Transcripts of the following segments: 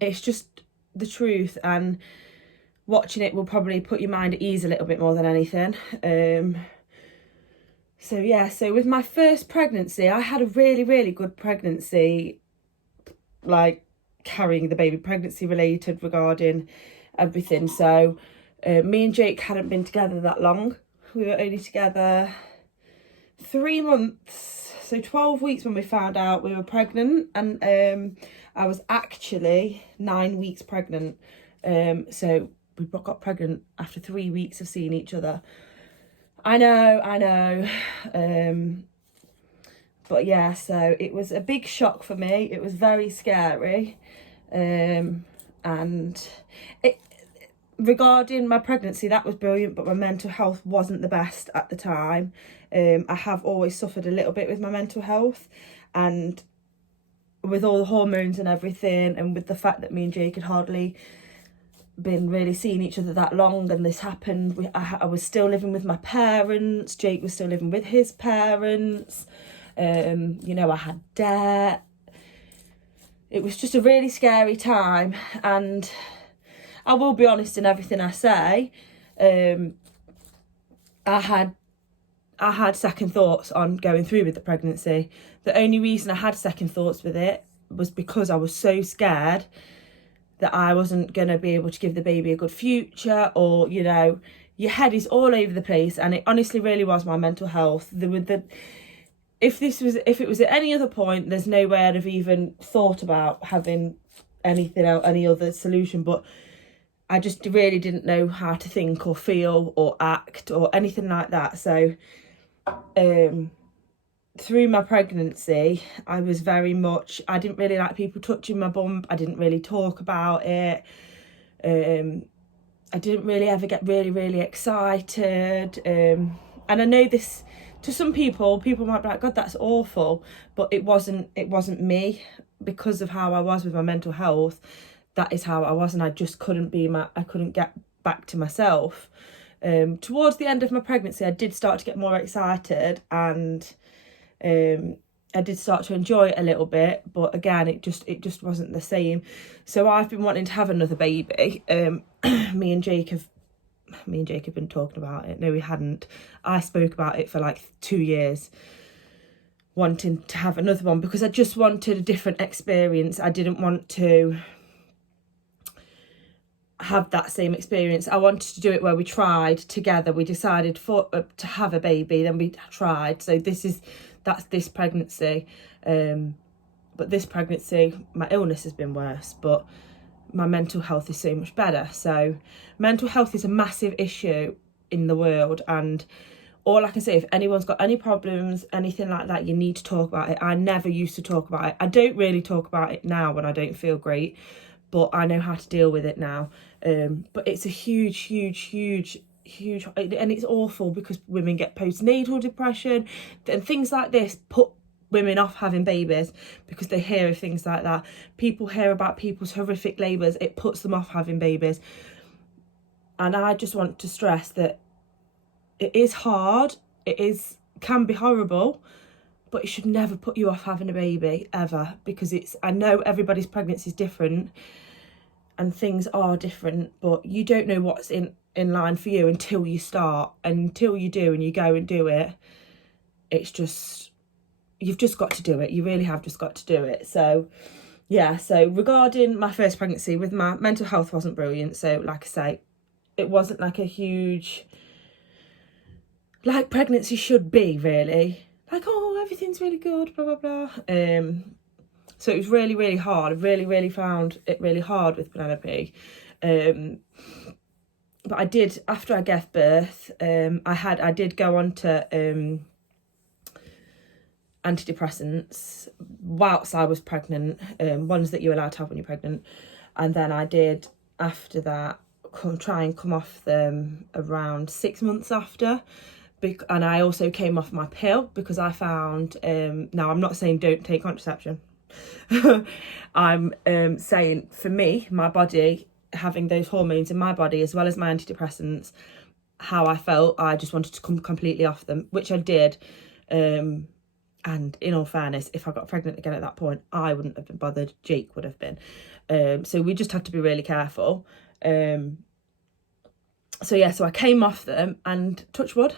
it's just the truth, and watching it will probably put your mind at ease a little bit more than anything. So yeah, so with my first pregnancy, I had a really, really good pregnancy, like carrying the baby, pregnancy related, regarding everything. So me and Jake hadn't been together that long. We were only together 3 months, so 12 weeks when we found out we were pregnant, and I was actually 9 weeks pregnant. So we got pregnant after 3 weeks of seeing each other. I know. But yeah, so it was a big shock for me. It was very scary. And it, regarding my pregnancy, that was brilliant, but my mental health wasn't the best at the time. I have always suffered a little bit with my mental health, and with all the hormones and everything, and with the fact that me and Jake had hardly been really seeing each other that long, and this happened. I was still living with my parents. Jake was still living with his parents. You know, I had debt. It was just a really scary time, and I will be honest in everything I say. I had second thoughts on going through with the pregnancy. The only reason I had second thoughts with it was because I was so scared that I wasn't going to be able to give the baby a good future, or, you know, your head is all over the place. And it honestly really was my mental health. If it was at any other point, there's no way I'd have even thought about having anything else, any other solution. But I just really didn't know how to think or feel or act or anything like that. So through my pregnancy, I was very much, I didn't really like people touching my bum. I didn't really talk about it. I didn't really ever get really, really excited. And I know this, to some people might be like, God, that's awful. But it wasn't me, because of how I was with my mental health. That is how I was, and I just couldn't I couldn't get back to myself. Towards the end of my pregnancy, I did start to get more excited, and I did start to enjoy it a little bit, but again, it just wasn't the same. So I've been wanting to have another baby. Me and Jake have been talking about it. No, we hadn't. I spoke about it for like 2 years, wanting to have another one, because I just wanted a different experience. I didn't want to have that same experience. I wanted to do it where we tried together. We decided to have a baby, then we tried. So that's this pregnancy. But this pregnancy, my illness has been worse, but my mental health is so much better. So mental health is a massive issue in the world, and all I can say, if anyone's got any problems, anything like that, you need to talk about it. I never used to talk about it. I don't really talk about it now when I don't feel great, but I know how to deal with it now. But it's a huge, and it's awful, because women get postnatal depression and things like this put women off having babies, because they hear of things like that. People hear about people's horrific labours, it puts them off having babies. And I just want to stress that it is hard, can be horrible, but it should never put you off having a baby, ever, because I know everybody's pregnancy is different and things are different, but you don't know what's in line for you until you start, and until you do and you go and do it. It's just, you've just got to do it. You really have just got to do it. So yeah, so regarding my first pregnancy, with my mental health wasn't brilliant. So like I say, it wasn't like a huge, like pregnancy should be, really. Like, oh, everything's really good, blah, blah, blah. So it was really, really hard. I really found it really hard with Penelope. But I did, after I gave birth, I did go on to antidepressants whilst I was pregnant, ones that you're allowed to have when you're pregnant. And then I did, after that, try and come off them around 6 months after. And I also came off my pill, because I found, now I'm not saying don't take contraception. I'm saying, for me, my body, having those hormones in my body as well as my antidepressants, how I felt, I just wanted to come completely off them, which I did. And in all fairness, if I got pregnant again at that point, I wouldn't have been bothered. Jake would have been. So we just had to be really careful. So yeah, so I came off them, and touch wood,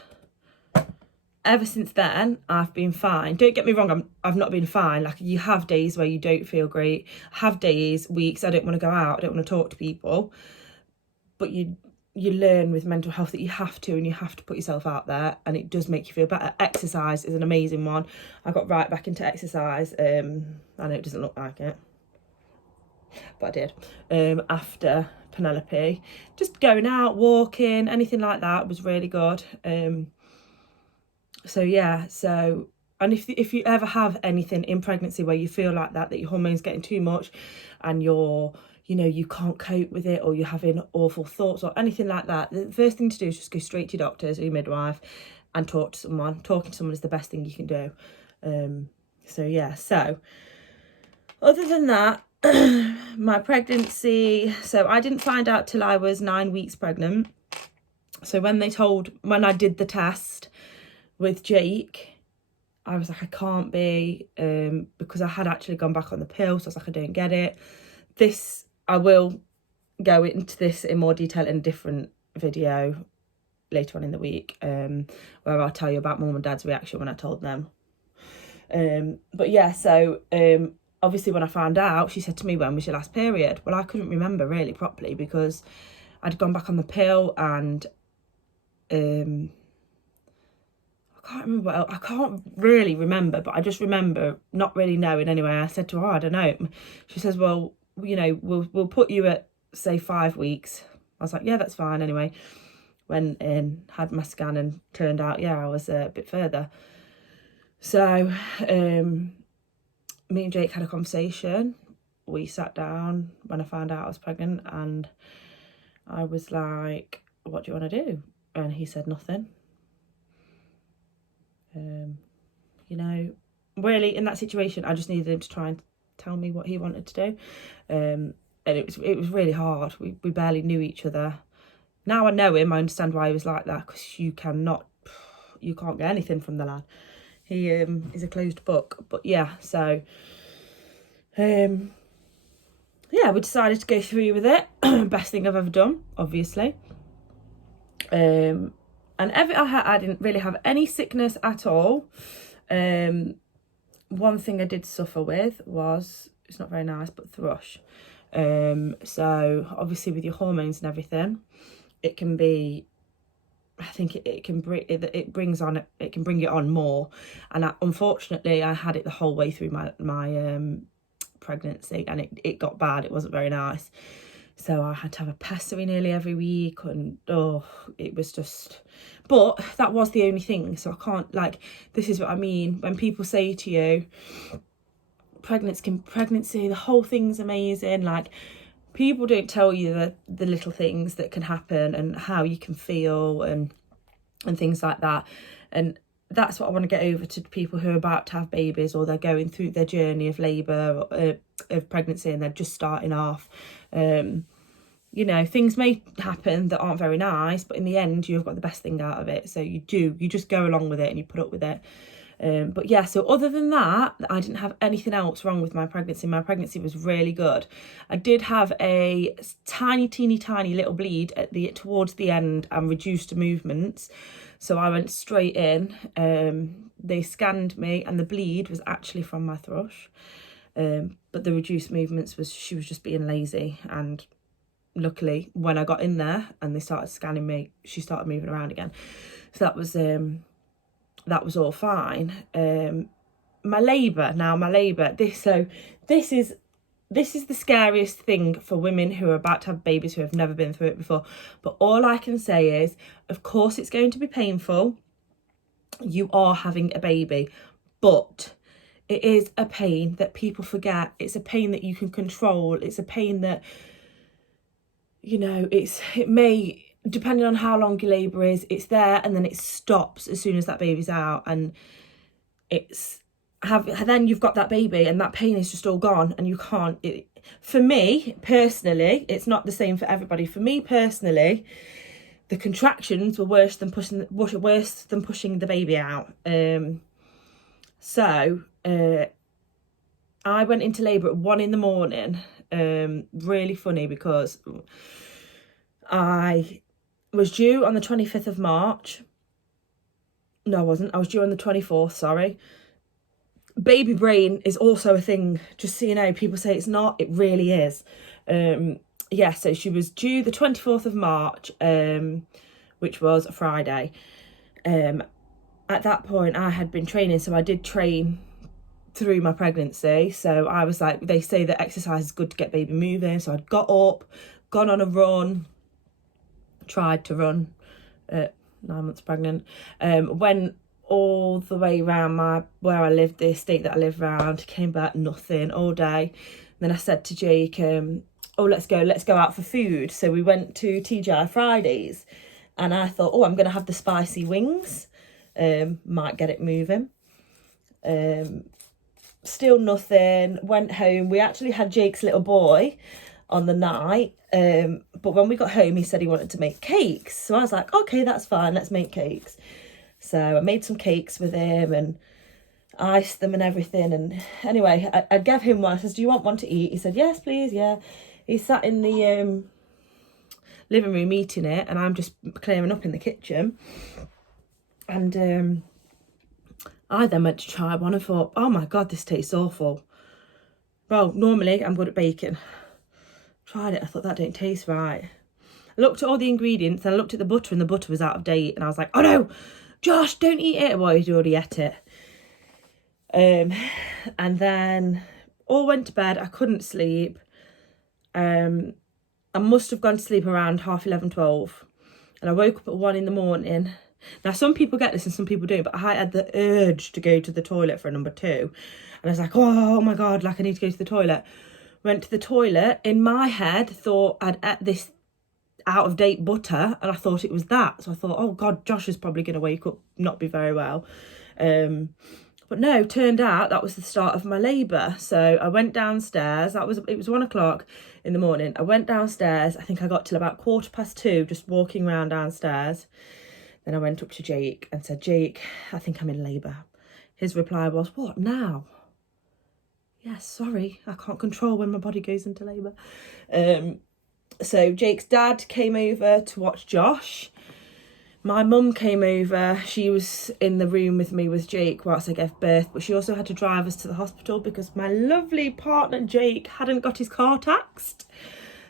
ever since then I've been fine. Don't get me wrong, I've not been fine. Like, you have days where you don't feel great, have days, weeks, I don't want to go out, I don't want to talk to people, but you learn with mental health that you have to, and you have to put yourself out there, and it does make you feel better. Exercise is an amazing one. I got right back into exercise. I know it doesn't look like it, but I did. After Penelope, just going out, walking, anything like that was really good. So yeah, so, and if you ever have anything in pregnancy where you feel like that your hormones getting too much, and you can't cope with it, or you're having awful thoughts or anything like that, the first thing to do is just go straight to your doctors or your midwife and talk to someone. Talking to someone is the best thing you can do. So yeah, so other than that, my pregnancy, so I didn't find out till I was 9 weeks pregnant. So when I did the test with Jake, I was like, I can't be, because I had actually gone back on the pill, so I was like, I don't get it. I will go into this in more detail in a different video later on in the week, where I'll tell you about mum and dad's reaction when I told them. But yeah, so obviously when I found out, she said to me, when was your last period? Well, I couldn't remember really properly, because I'd gone back on the pill, and I can't really remember, but I just remember not really knowing anyway. I said to her, I don't know. She says, well, we'll put you at, say, 5 weeks. I was like, yeah, that's fine. Anyway, went in, had my scan, and turned out, yeah, I was a bit further. So me and Jake had a conversation. We sat down when I found out I was pregnant, and I was like, what do you want to do? And he said nothing. Really, in that situation, I just needed him to try and tell me what he wanted to do. And it was really hard. We barely knew each other. Now I know him, I understand why he was like that, because you can't get anything from the lad. He is a closed book. But yeah, so yeah, we decided to go through with it. Best thing I've ever done, obviously. And I didn't really have any sickness at all. One thing I did suffer with was, it's not very nice, but thrush. So obviously with your hormones and everything, it can be, I think it can bring it on more. And unfortunately I had it the whole way through my pregnancy, and it got bad. It wasn't very nice. So I had to have a pessary nearly every week, and it was just, but that was the only thing. So I can't, this is what I mean when people say to you, pregnancy, the whole thing's amazing. People don't tell you the little things that can happen, and how you can feel, and things like that. And that's what I want to get over to people who are about to have babies, or they're going through their journey of labour, of pregnancy, and they're just starting off. Things may happen that aren't very nice, but in the end, you've got the best thing out of it. So you just go along with it, and you put up with it. But yeah, so other than that, I didn't have anything else wrong with my pregnancy. My pregnancy was really good. I did have a teeny tiny little bleed towards the end, and reduced movements. So I went straight in. They scanned me, and the bleed was actually from my thrush. But the reduced movements she was just being lazy. And luckily, when I got in there and they started scanning me, she started moving around again. So that was all fine. My labour, this is the scariest thing for women who are about to have babies who have never been through it before. But all I can say is, of course it's going to be painful. You are having a baby, but it is a pain that people forget. It's a pain that you can control. It's a pain that, it may, depending on how long your labour is, it's there and then it stops as soon as that baby's out. And then you've got that baby, and that pain is just all gone, and you can't. For me personally, it's not the same for everybody. For me personally, the contractions were worse than pushing the baby out. So I went into labour at 1 a.m, Really funny, because I was due on the 25th of March. No, I wasn't. I was due on the 24th, sorry. Baby brain is also a thing, just so you know. People say it's not, it really is. Yeah, so she was due the 24th of March, which was a Friday. At that point, I had been training, so I did train through my pregnancy. So I was like, they say that exercise is good to get baby moving. So I'd got up, gone on a run, tried to run at 9 months pregnant, went all the way around where I lived, the estate that I live around, came back, nothing all day. And then I said to Jake, oh, let's go out for food. So we went to TGI Fridays, and I thought, oh, I'm going to have the spicy wings, might get it moving. Still nothing. Went home. We actually had Jake's little boy on the night, but when we got home, he said he wanted to make cakes. So I was like, okay, that's fine, let's make cakes. So I made some cakes with him and iced them and everything. And anyway, I gave him one. I said, do you want one to eat? He said, yes, please, yeah. He sat in the living room eating it, and I'm just clearing up in the kitchen. And I then went to try one and thought, oh my God, this tastes awful. Well, normally I'm good at baking. Tried it, I thought that didn't taste right. I looked at all the ingredients, and I looked at the butter, and the butter was out of date. And I was like, oh no, Josh, don't eat it. Well, he'd already ate it. And then all went to bed. I couldn't sleep. I must have gone to sleep around 11:30, 12. And I woke up at 1 a.m. Now, some people get this and some people don't, but I had the urge to go to the toilet for number 2. And I was like, oh my God, like I need to go to the toilet. Went to the toilet. In my head, thought I'd ate this out-of-date butter, and I thought it was that. So I thought, oh God, Josh is probably going to wake up, not be very well. But no, turned out that was the start of my labour. So I went downstairs. It was 1 o'clock in the morning. I went downstairs. I think I got till about 2:15, just walking around downstairs. Then I went up to Jake and said, Jake, I think I'm in labour. His reply was, what now? Yes, sorry, I can't control when my body goes into labour. So Jake's dad came over to watch Josh. My mum came over. She was in the room with me with Jake whilst I gave birth, but she also had to drive us to the hospital because my lovely partner Jake hadn't got his car taxed.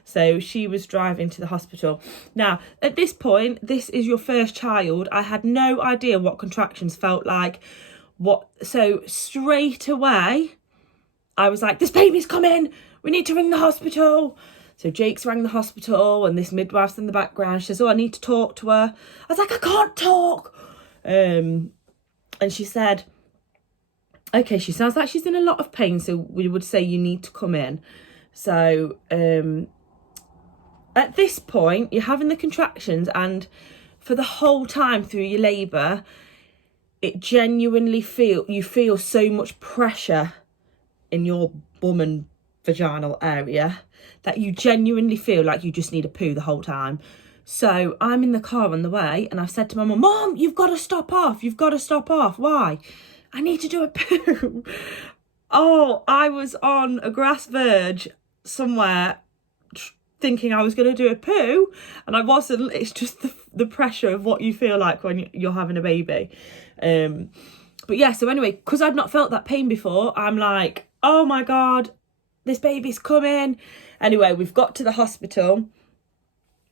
So she was driving to the hospital. Now, at this point, this is your first child. I had no idea what contractions felt like. So straight away, I was like, this baby's coming. We need to ring the hospital. So Jake's rang the hospital, and this midwife's in the background. She says, oh, I need to talk to her. I was like, I can't talk. And she said, okay, she sounds like she's in a lot of pain, so we would say you need to come in. So at this point, you're having the contractions, and for the whole time through your labour, it genuinely you feel so much pressure in your bum and vaginal area that you genuinely feel like you just need a poo the whole time. So I'm in the car on the way, and I've said to my mum, Mom, you've got to stop off. You've got to stop off. Why? I need to do a poo. Oh, I was on a grass verge somewhere thinking I was going to do a poo, and I wasn't. It's just the pressure of what you feel like when you're having a baby. But yeah, so anyway, because I'd not felt that pain before, I'm like, oh my God, this baby's coming. Anyway, we've got to the hospital,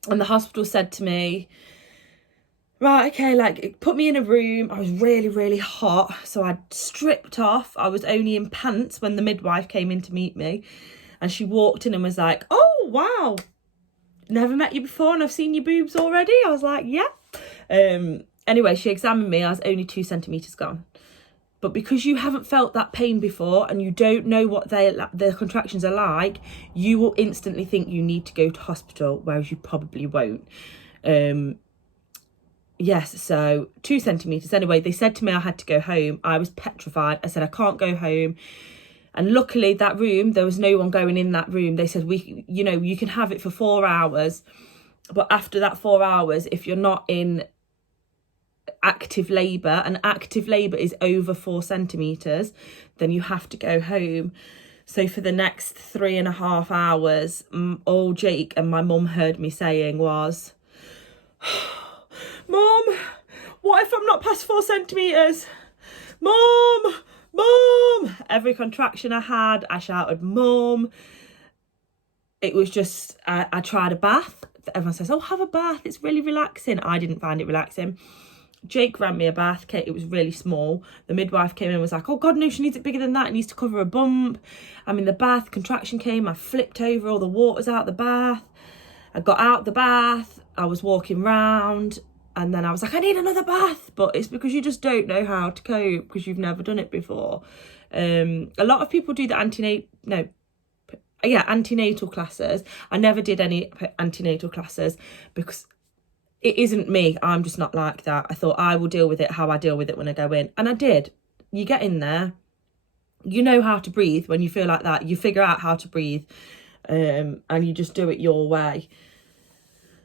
and the hospital said to me, right, okay, like, put me in a room. I was really, really hot, so I stripped off. I was only in pants when the midwife came in to meet me, and she walked in and was like, oh, wow, never met you before, and I've seen your boobs already. I was like, yeah. Anyway, she examined me. I was only 2 centimetres gone. But because you haven't felt that pain before and you don't know what the contractions are like, you will instantly think you need to go to hospital, whereas you probably won't. Yes, so 2 centimetres. Anyway, they said to me I had to go home. I was petrified. I said, I can't go home. And luckily that room, there was no one going in that room. They said, you can have it for 4 hours. But after that 4 hours, if you're not in active labour, and active labour is over 4 centimetres, then you have to go home. So for the next 3.5 hours, all Jake and my mum heard me saying was, Mum, what if I'm not past 4 centimetres? Mum, Mum. Every contraction I had, I shouted, Mum. It was just, I tried a bath. Everyone says, oh, have a bath. It's really relaxing. I didn't find it relaxing. Jake ran me a bath. It was really small. The midwife came in and was like, oh God, no, she needs it bigger than that. It needs to cover a bump. I'm in the bath. Contraction came. I flipped over. All the water's out the bath. I got out the bath. I was walking round. And then I was like, I need another bath. But it's because you just don't know how to cope because you've never done it before. A lot of people do the antenatal classes. I never did any antenatal classes because it isn't me. I'm just not like that. I thought I will deal with it how I deal with it when I go in. And I did. You get in there. You know how to breathe when you feel like that. You figure out how to breathe. And you just do it your way.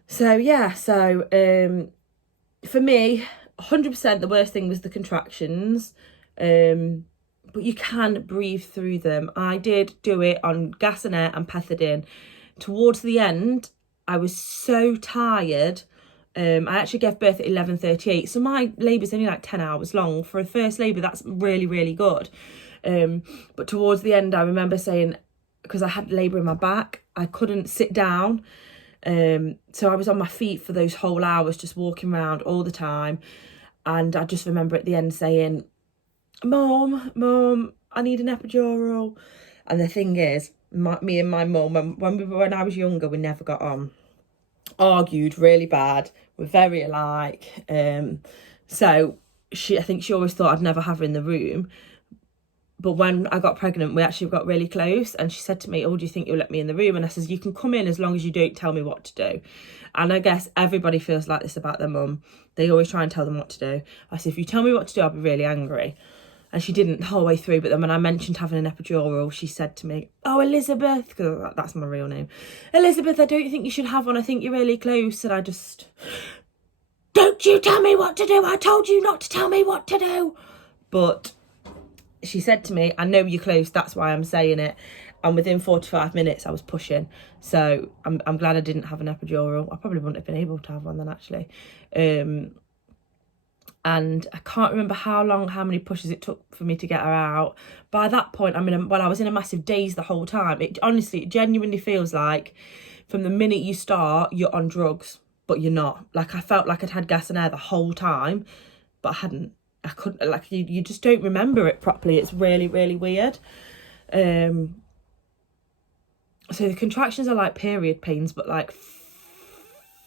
So, yeah. So, for me, 100% the worst thing was the contractions. But you can breathe through them. I did do it on gas and air and pethidine. Towards the end, I was so tired. I actually gave birth at 11:38. So my labour's only like 10 hours long. For a first labour, that's really, really good. But towards the end, I remember saying, because I had labour in my back, I couldn't sit down. So I was on my feet for those whole hours, just walking around all the time. And I just remember at the end saying, Mum, I need an epidural. And the thing is, me and my mum, when I was younger, we never got on. Argued really bad. We're very alike. So I think she always thought I'd never have her in the room. But when I got pregnant, we actually got really close. And she said to me, oh, do you think you'll let me in the room? And I says, you can come in as long as you don't tell me what to do. And I guess everybody feels like this about their mum. They always try and tell them what to do. I said, if you tell me what to do, I'll be really angry. And she didn't the whole way through. But then when I mentioned having an epidural, she said to me, oh, Elizabeth, because that's my real name. Elizabeth, I don't think you should have one. I think you're really close. And I just, don't you tell me what to do. I told you not to tell me what to do. But she said to me, I know you're close. That's why I'm saying it. And within 45 minutes, I was pushing. So I'm glad I didn't have an epidural. I probably wouldn't have been able to have one then, actually. And I can't remember how many pushes it took for me to get her out. By that point, I was in a massive daze the whole time. It genuinely feels like from the minute you start, you're on drugs, but you're not. Like, I felt like I'd had gas and air the whole time, but I hadn't. I couldn't, like, you just don't remember it properly. It's really, really weird. So the contractions are like period pains, but like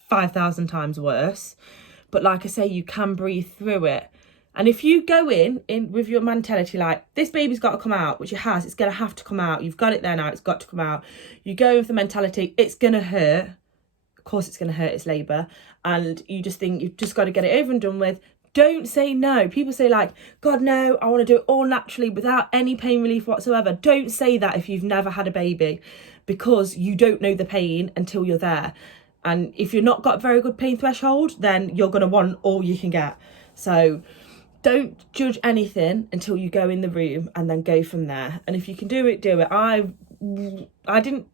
5,000 times worse. But like I say, you can breathe through it. And if you go in with your mentality like, this baby's got to come out, which it has, it's going to have to come out. You've got it there now, it's got to come out. You go with the mentality, it's going to hurt. Of course it's going to hurt, it's labour. And you just think you've just got to get it over and done with. Don't say no. People say like, God, no, I want to do it all naturally without any pain relief whatsoever. Don't say that if you've never had a baby, because you don't know the pain until you're there. And if you've not got a very good pain threshold, then you're going to want all you can get. So don't judge anything until you go in the room and then go from there. And if you can do it, do it. I didn't.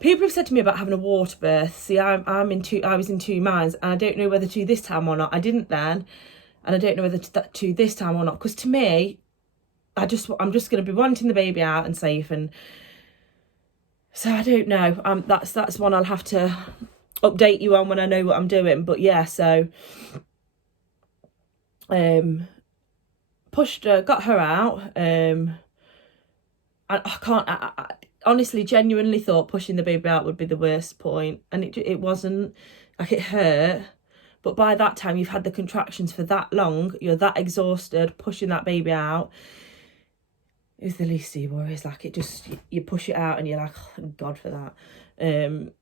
People have said to me about having a water birth. See, I was in two minds, and I don't know whether to this time or not. I didn't then, and I don't know whether to this time or not. Because to me, I'm just going to be wanting the baby out and safe, and so I don't know. That's one I'll have to update you on when I know what I'm doing. But yeah, so pushed her, got her out. I can't. I honestly, genuinely thought pushing the baby out would be the worst point, and it wasn't. Like, it hurt, but by that time you've had the contractions for that long, you're that exhausted. Pushing that baby out is the least of your worries. Like, it just, you push it out and you're like, oh, thank God for that.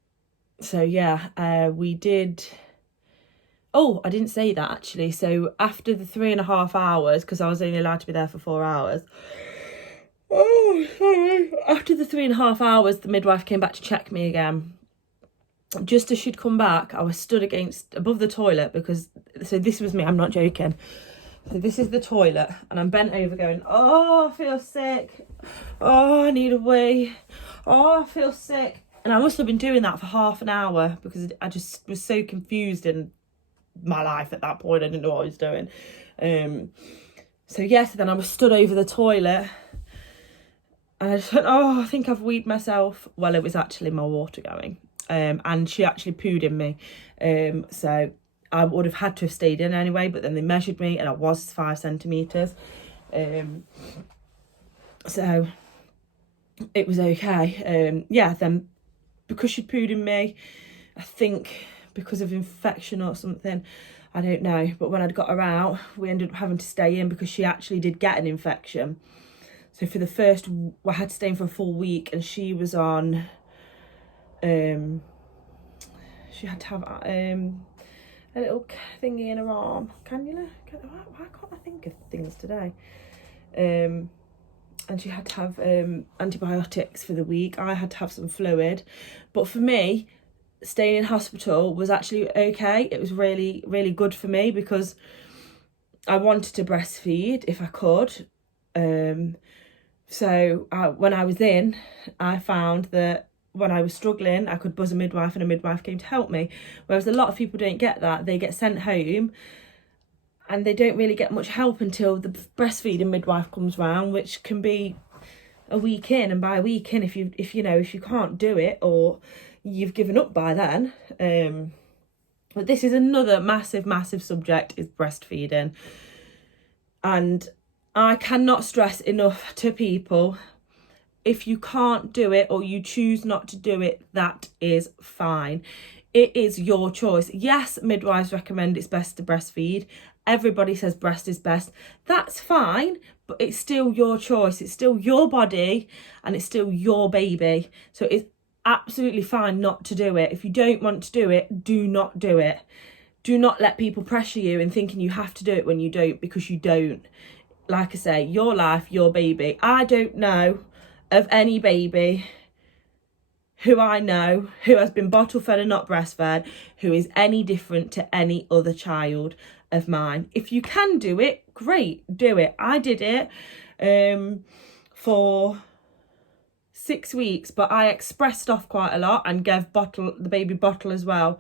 So yeah, we did. Oh, I didn't say that actually. So after the 3.5 hours, because I was only allowed to be there for 4 hours. Oh, sorry. After the 3.5 hours, the midwife came back to check me again. Just as she'd come back, I was stood above the toilet because, so this was me, I'm not joking. So this is the toilet, and I'm bent over going, oh, I feel sick. Oh, I need a wee. Oh, I feel sick. And I must have been doing that for half an hour because I just was so confused in my life at that point. I didn't know what I was doing. So yes, then I was stood over the toilet, and I just went, oh, I think I've weed myself. Well, it was actually my water going. And she actually pooed in me. So I would have had to have stayed in anyway, but then they measured me and I was 5 centimetres. So it was okay. Yeah, then because she'd pooed in me, I think because of infection or something, I don't know. But when I'd got her out, we ended up having to stay in because she actually did get an infection. So for the first, I had to stay in for a full week, and she was on, she had to have a little thingy in her arm. Cannula? Why can't I think of things today? And she had to have antibiotics for the week. I had to have some fluid. But for me, staying in hospital was actually okay. It was really, really good for me because I wanted to breastfeed if I could. So when I was in, I found that when I was struggling, I could buzz a midwife and a midwife came to help me. Whereas a lot of people don't get that. They get sent home and they don't really get much help until the breastfeeding midwife comes round, which can be a week in. And by a week in, if you can't do it or you've given up by then. But this is another massive subject, is breastfeeding. And I cannot stress enough to people, if you can't do it or you choose not to do it, that is fine. It is your choice. Yes, midwives recommend it's best to breastfeed. Everybody says breast is best. That's fine, but it's still your choice. It's still your body and it's still your baby. So it's absolutely fine not to do it. If you don't want to do it, do not do it. Do not let people pressure you in thinking you have to do it when you don't, because you don't. Like I say, your life, your baby. I don't know of any baby who I know who has been bottle fed and not breastfed who is any different to any other child of mine. If you can do it, great, do it. I did it for 6 weeks, but I expressed off quite a lot and gave the baby bottle as well.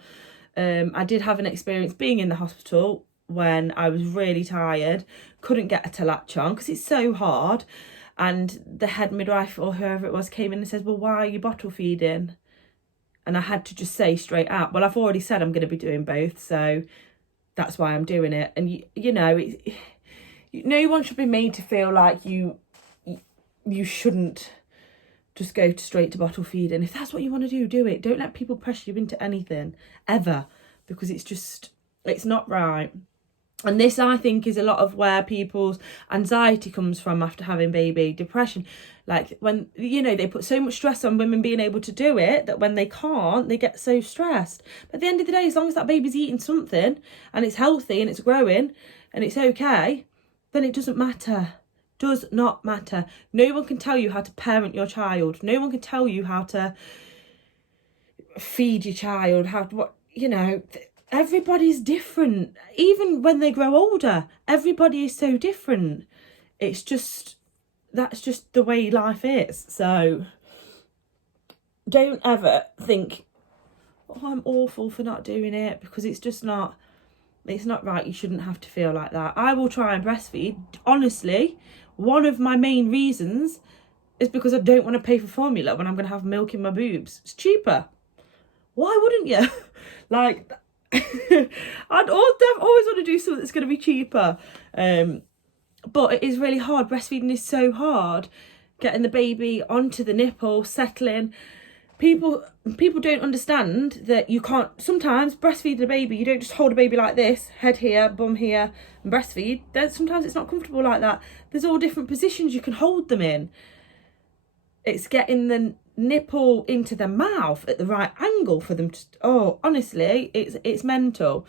I did have an experience being in the hospital when I was really tired, couldn't get her to latch on because it's so hard. And the head midwife or whoever it was came in and said, well, why are you bottle feeding? And I had to just say straight out, well, I've already said I'm going to be doing both, so that's why I'm doing it. And, no one should be made to feel like you shouldn't just go straight to bottle feeding. If that's what you want to do, do it. Don't let people pressure you into anything, ever, because it's not right. And this, I think, is a lot of where people's anxiety comes from after having baby, depression. Like when, they put so much stress on women being able to do it that when they can't, they get so stressed. But at the end of the day, as long as that baby's eating something and it's healthy and it's growing and it's okay, then it doesn't matter. Does not matter. No one can tell you how to parent your child. No one can tell you how to feed your child, everybody's different. Even when they grow older, everybody is so different. That's just the way life is. So don't ever think, oh, I'm awful for not doing it, because it's not right. You shouldn't have to feel like that. I will try and breastfeed. Honestly, one of my main reasons is because I don't want to pay for formula when I'm going to have milk in my boobs. It's cheaper. Why wouldn't you? I'd always want to do something that's going to be cheaper. But it is really hard. Breastfeeding is so hard. Getting the baby onto the nipple, settling. People don't understand that you can't sometimes breastfeed a baby. You don't just hold a baby like this, head here, bum here, and breastfeed. Sometimes it's not comfortable like that. There's all different positions you can hold them in. It's getting the nipple into the mouth at the right angle for them to, honestly, it's mental.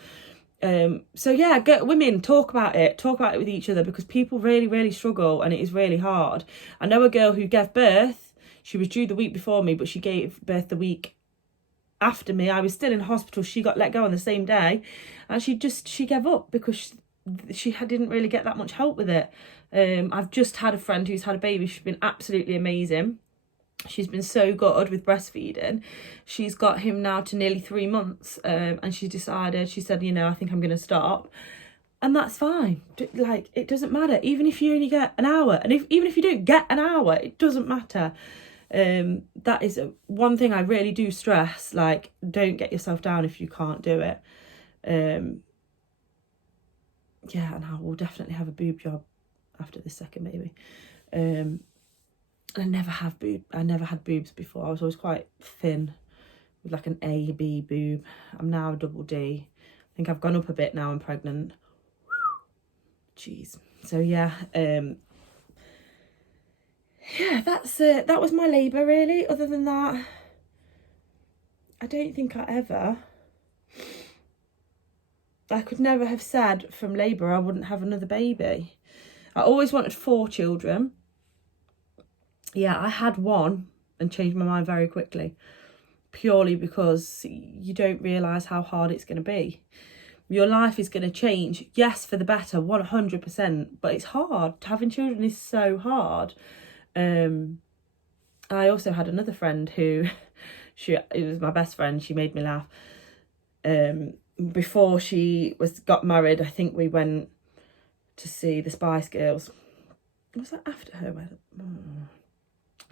So yeah, women, talk about it with each other, because people really, really struggle and it is really hard. I know a girl who gave birth. She was due the week before me, but she gave birth the week after me. I was still in hospital. She got let go on the same day, and she gave up because didn't really get that much help with it. I've just had a friend who's had a baby. She's been absolutely amazing. She's been so good with breastfeeding. She's got him now to nearly 3 months, and she said, you know, I think I'm going to stop. And that's fine. Like, it doesn't matter. Even if you only get an hour, and even if you don't get an hour, it doesn't matter. That is one thing I really do stress. Like, don't get yourself down if you can't do it. Yeah, and I will definitely have a boob job after the second baby. I never had boobs before. I was always quite thin with like an A, B boob. I'm now a double D. I think I've gone up a bit now I'm pregnant. Jeez. So yeah, yeah, that's it. That was my labour really. Other than that, I don't think I could never have said from labour I wouldn't have another baby. I always wanted 4 children. Yeah, I had 1 and changed my mind very quickly, purely because you don't realise how hard it's going to be. Your life is going to change, yes, for the better, 100%, but it's hard. Having children is so hard. I also had another friend who, it was my best friend, she made me laugh. Before she got married, I think we went to see the Spice Girls. Was that after her wedding?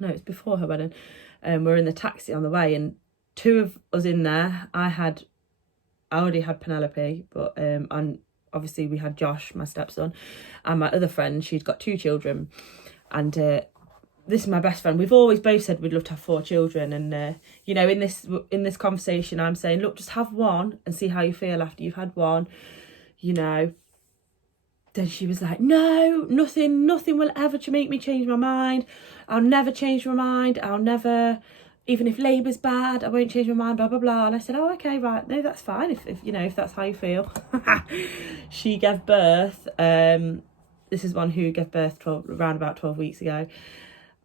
No, it's before her wedding. We're in the taxi on the way, and 2 of us in there. I already had Penelope, but and obviously we had Josh, my stepson, and my other friend. She'd got 2 children, and this is my best friend. We've always both said we'd love to have 4 children, and you know, in this conversation, I'm saying, look, just have 1 and see how you feel after you've had 1. You know. Then she was like, no, nothing will ever make me change my mind. I'll never change my mind. I'll never, even if labour's bad, I won't change my mind, blah, blah, blah. And I said, oh, okay, right. No, that's fine. If you know, if that's how you feel. She gave birth. This is one who gave birth around about 12 weeks ago.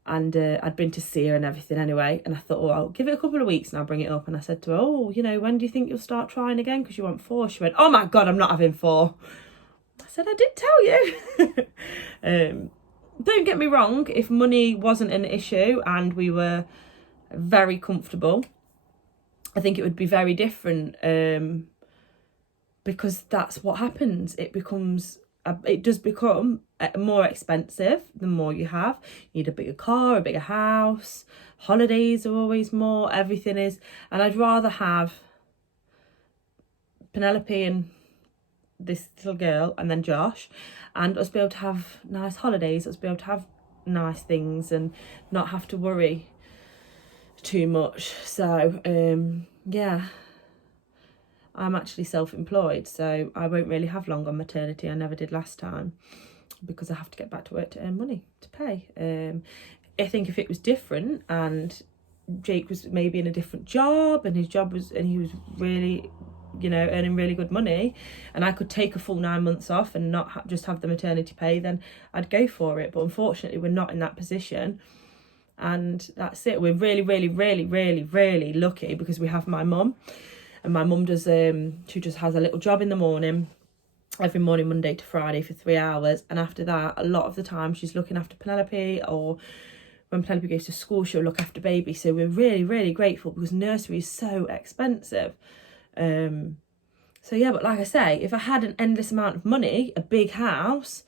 And I'd been to see her and everything anyway. And I thought, oh, I'll give it a couple of weeks and I'll bring it up. And I said to her, oh, you know, when do you think you'll start trying again? Because you want 4. She went, oh my God, I'm not having 4. I said, I did tell you. Don't get me wrong, if money wasn't an issue and we were very comfortable, I think it would be very different, because that's what happens. It does become more expensive the more you have. You need a bigger car, a bigger house, holidays are always more, everything is. And I'd rather have Penelope and this little girl and then Josh, and us be able to have nice holidays, us be able to have nice things and not have to worry too much. So yeah, I'm actually self-employed, so I won't really have long on maternity. I never did last time because I have to get back to work to earn money to pay. I think if it was different and Jake was maybe in a different job and he was really, you know, earning really good money, and I could take a full 9 months off and not just have the maternity pay, then I'd go for it. But unfortunately, we're not in that position, and that's it. We're really, really, really, really, really lucky because we have my mum, and my mum does she just has a little job in the morning, every morning, Monday to Friday for 3 hours, and after that, a lot of the time she's looking after Penelope, or when Penelope goes to school, she'll look after baby. So we're really, really grateful because nursery is so expensive. So yeah, but like I say, if I had an endless amount of money, a big house,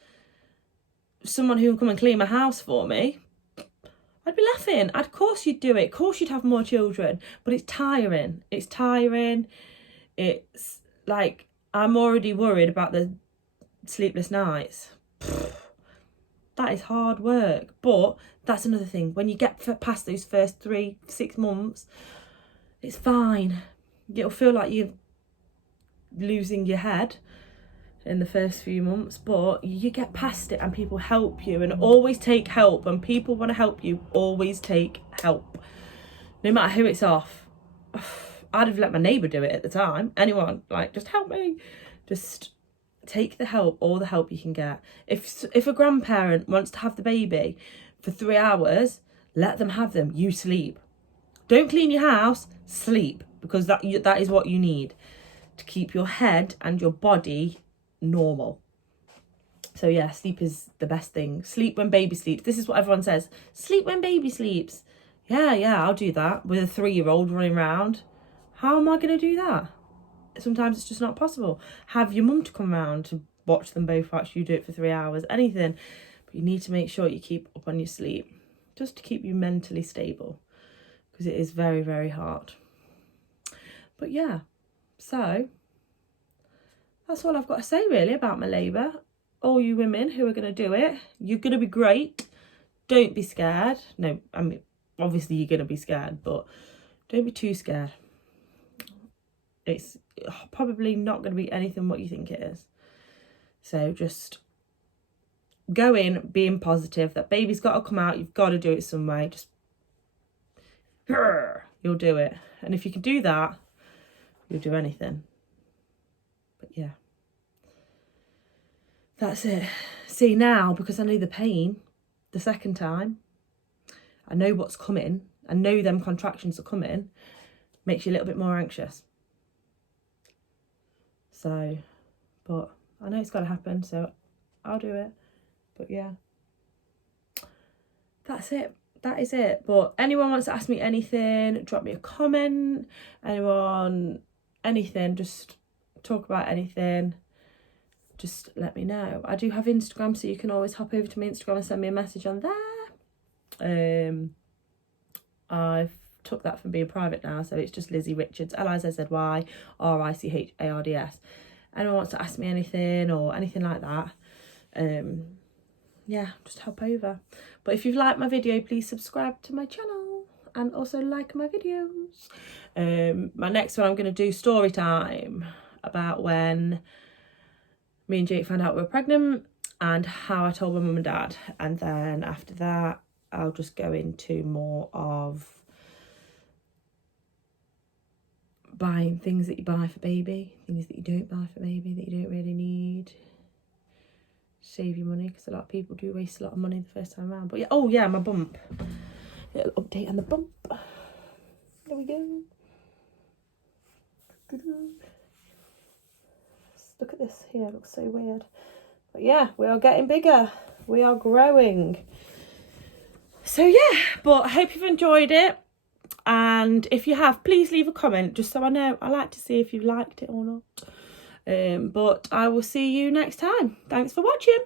someone who would come and clean my house for me, I'd be laughing. Of course you'd do it. Of course you'd have more children, but it's tiring. It's tiring. It's like, I'm already worried about the sleepless nights. That is hard work. But that's another thing. When you get past those first 3-6 months, it's fine. It'll feel like you're losing your head in the first few months, but you get past it and people help you, and always take help. When people want to help you, always take help. No matter who it's off. I'd have let my neighbour do it at the time. Anyone, like, just help me. Just take the help, all the help you can get. If a grandparent wants to have the baby for 3 hours, let them have them. You sleep. Don't clean your house, sleep. Because that is what you need to keep your head and your body normal. So yeah, sleep is the best thing. Sleep when baby sleeps. This is what everyone says. Sleep when baby sleeps. Yeah, I'll do that with a 3-year-old running around. How am I going to do that? Sometimes it's just not possible. Have your mum to come round to watch them both watch you do it for 3 hours, anything. But you need to make sure you keep up on your sleep, just to keep you mentally stable, because it is very, very hard. But yeah, so that's all I've got to say really about my labour. All you women who are going to do it, you're going to be great. Don't be scared. No, I mean, obviously you're going to be scared, but don't be too scared. It's probably not going to be anything what you think it is. So just go in being positive. That baby's got to come out. You've got to do it some way. Just, you'll do it. And if you can do that, you'll do anything. But yeah, that's it. See, now, because I know the pain the second time, I know what's coming, I know them contractions are coming, makes you a little bit more anxious. So, but I know it's got to happen, so I'll do it. But yeah, that's it. That is it. But anyone wants to ask me anything, drop me a comment. Anyone, anything, just talk about anything, just let me know. I do have Instagram, so you can always hop over to my Instagram and send me a message on there. I've took that from being private now, so it's just Lizzyrichards, Lizzyrichards. Anyone wants to ask me anything or anything like that, yeah, just hop over. But if you've liked my video, please subscribe to my channel and also like my videos. My next one, I'm going to do story time about when me and Jake found out we were pregnant and how I told my mum and dad. And then after that, I'll just go into more of buying things that you buy for baby, things that you don't buy for baby, that you don't really need. Save your money, because a lot of people do waste a lot of money the first time around. But yeah, oh yeah, my bump. A little update on the bump. There we go. Look at this here, it looks so weird. But yeah, we are getting bigger. We are growing. So yeah, but I hope you've enjoyed it. And if you have, please leave a comment, just so I know. I like to see if you liked it or not. But I will see you next time. Thanks for watching.